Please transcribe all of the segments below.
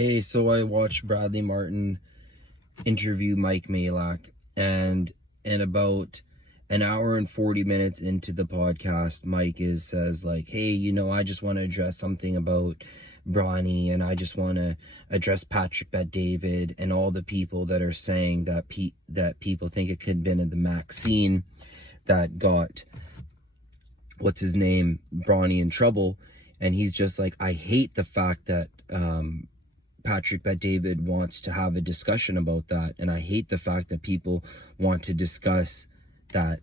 Hey, so I watched Bradley Martin interview Mike Majlak, and about an hour and 40 minutes into the podcast, Mike says like, hey, I just want to address something about Bronny, and I just want to address Patrick Bet-David and all the people that are saying that people think it could have been in the Maxine that got what's his name, Bronny, in trouble. And he's just like, I hate the fact that Patrick Bet-David wants to have a discussion about that, and I hate the fact that people want to discuss that.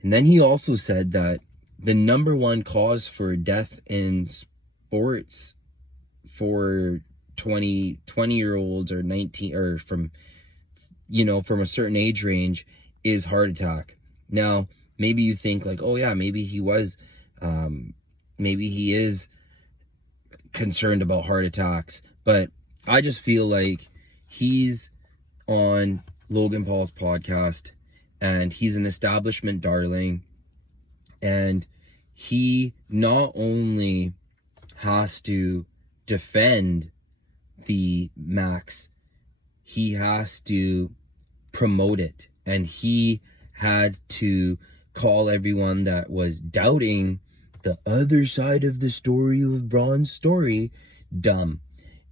And then he also said that the number one cause for death in sports for 20-year-olds or 19 or from a certain age range is heart attack. Now, maybe you think like, oh yeah, maybe he is concerned about heart attacks, but I just feel like he's on Logan Paul's podcast and he's an establishment darling, and he not only has to defend the Max, he has to promote it, and he had to call everyone that was doubting the other side of the story of Braun's story dumb.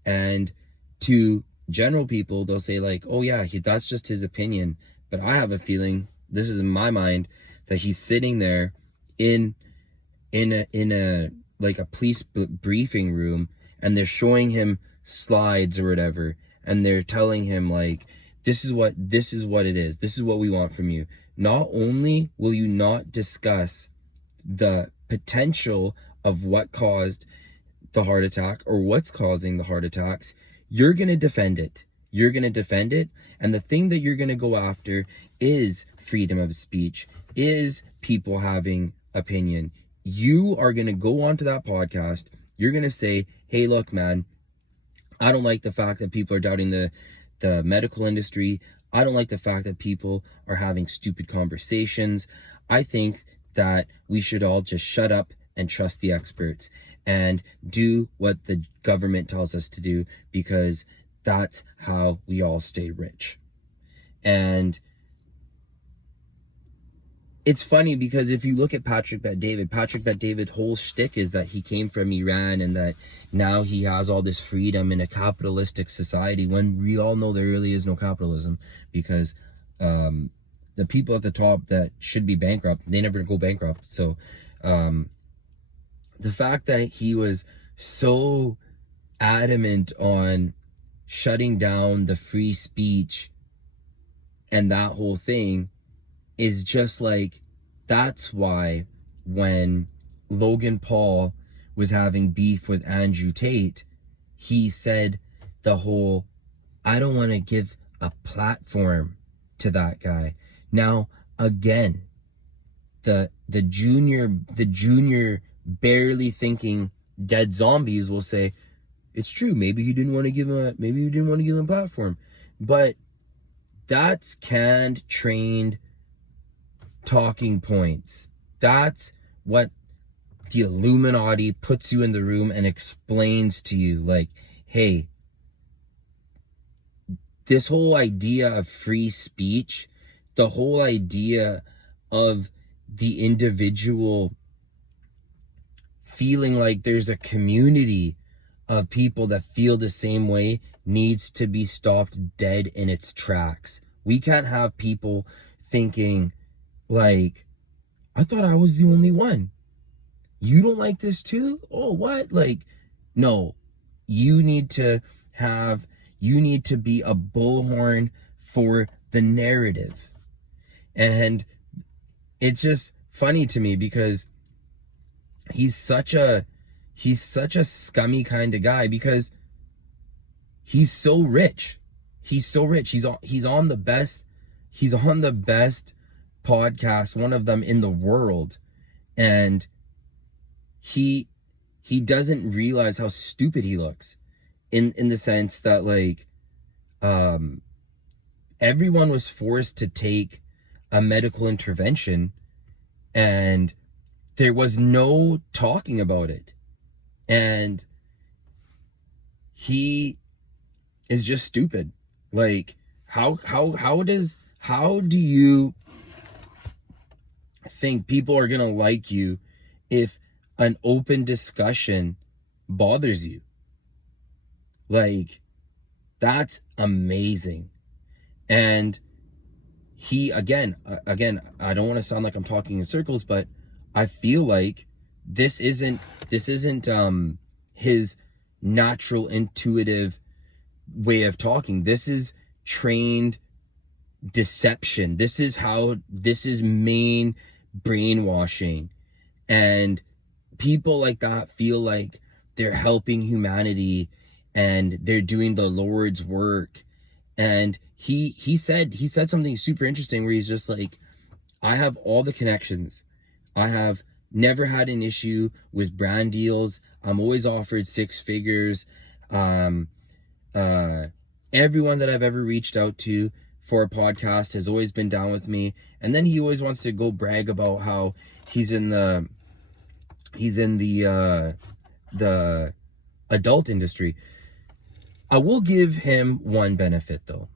And to general people, they'll say like, oh yeah, that's just his opinion. But I have a feeling, this is in my mind, that he's sitting there in a like a police briefing room, and they're showing him slides or whatever, and they're telling him like, this is what it is. This is what we want from you. Not only will you not discuss the potential of what caused the heart attack or what's causing the heart attacks, you're going to defend it. You're going to defend it. And the thing that you're going to go after is freedom of speech, is people having opinion. You are going to go onto that podcast. You're going to say, hey, look, man, I don't like the fact that people are doubting the medical industry. I don't like the fact that people are having stupid conversations. I think that we should all just shut up and trust the experts and do what the government tells us to do, because that's how we all stay rich. And it's funny because if you look at Patrick Bet-David's whole shtick is that he came from Iran and that now he has all this freedom in a capitalistic society, when we all know there really is no capitalism, because the people at the top that should be bankrupt, they never go bankrupt. So the fact that he was so adamant on shutting down the free speech and that whole thing is just like, that's why when Logan Paul was having beef with Andrew Tate, he said the whole, I don't want to give a platform to that guy. Now, again, the junior barely thinking dead zombies will say, it's true, maybe you didn't want to give him a platform. But that's canned, trained talking points. That's what the Illuminati puts you in the room and explains to you, like, hey, this whole idea of free speech, the whole idea of the individual feeling like there's a community of people that feel the same way, needs to be stopped dead in its tracks. We can't have people thinking like, I thought I was the only one. You don't like this too? Oh, what? Like, no, you need to be a bullhorn for the narrative. And it's just funny to me because he's such a scummy kind of guy, because he's so rich. He's on the best podcast, one of them in the world, and he doesn't realize how stupid he looks in the sense that like everyone was forced to take a medical intervention and there was no talking about it. And he is just stupid. Like, how do you think people are gonna like you if an open discussion bothers you? Like, that's amazing. And he, again, I don't want to sound like I'm talking in circles, but I feel like this isn't his natural intuitive way of talking. This is trained deception. This is main brainwashing. And people like that feel like they're helping humanity and they're doing the Lord's work. And he said something super interesting where he's just like, I have all the connections. I have never had an issue with brand deals. I'm always offered 6 figures. Everyone that I've ever reached out to for a podcast has always been down with me. And then he always wants to go brag about how he's in the adult industry. I will give him one benefit though.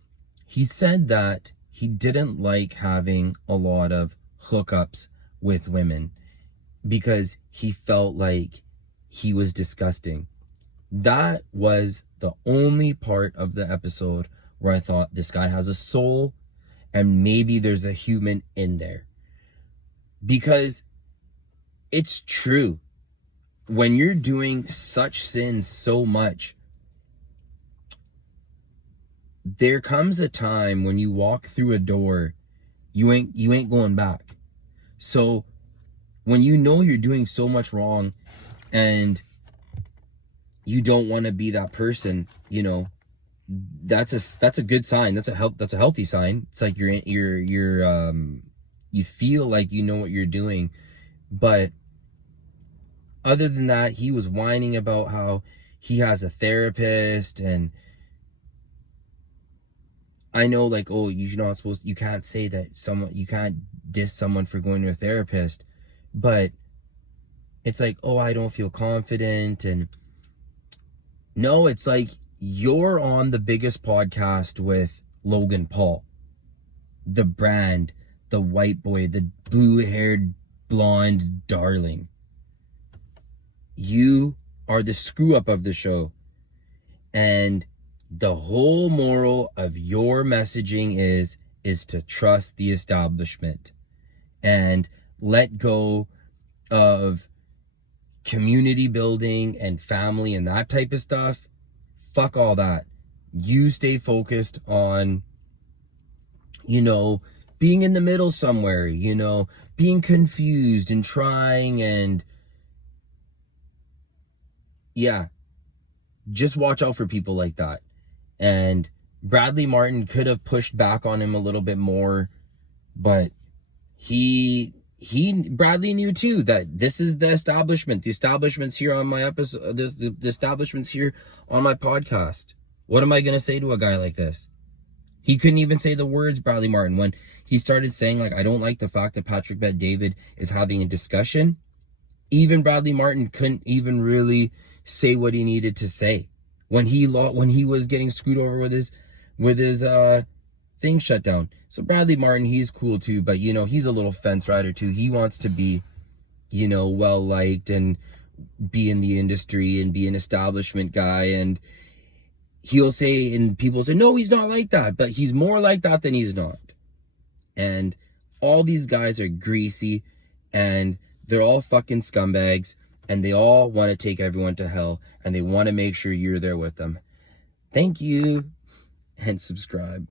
He said that he didn't like having a lot of hookups with women because he felt like he was disgusting. That was the only part of the episode where I thought this guy has a soul and maybe there's a human in there. Because it's true. When you're doing such sins so much, there comes a time when you walk through a door, you ain't going back. So when you know you're doing so much wrong and you don't want to be that person, you know, that's a good sign. That's a healthy sign. It's like you feel like you know what you're doing. But other than that, he was whining about how he has a therapist, and I know, like, oh, you can't say that you can't diss someone for going to a therapist, but it's like, oh, I don't feel confident. And no, it's like, you're on the biggest podcast with Logan Paul, the brand, the white boy, the blue-haired blonde darling. You are the screw up of the show. And the whole moral of your messaging is to trust the establishment and let go of community building and family and that type of stuff. Fuck all that. You stay focused on, being in the middle somewhere, being confused and trying, and yeah, just watch out for people like that. And Bradley Martin could have pushed back on him a little bit more, but Bradley knew too that this is the establishment. The establishment's here on my episode. The establishment's here on my podcast. What am I going to say to a guy like this? He couldn't even say the words, Bradley Martin, when he started saying, like, I don't like the fact that Patrick Bet David is having a discussion. Even Bradley Martin couldn't even really say what he needed to say when he was getting screwed over with his thing shut down. So Bradley Martin, he's cool too, but he's a little fence rider too. He wants to be, well liked and be in the industry and be an establishment guy, and he'll say, and people say, no, he's not like that, but he's more like that than he's not. And all these guys are greasy, and they're all fucking scumbags, and they all want to take everyone to hell, and they want to make sure you're there with them. Thank you, and subscribe.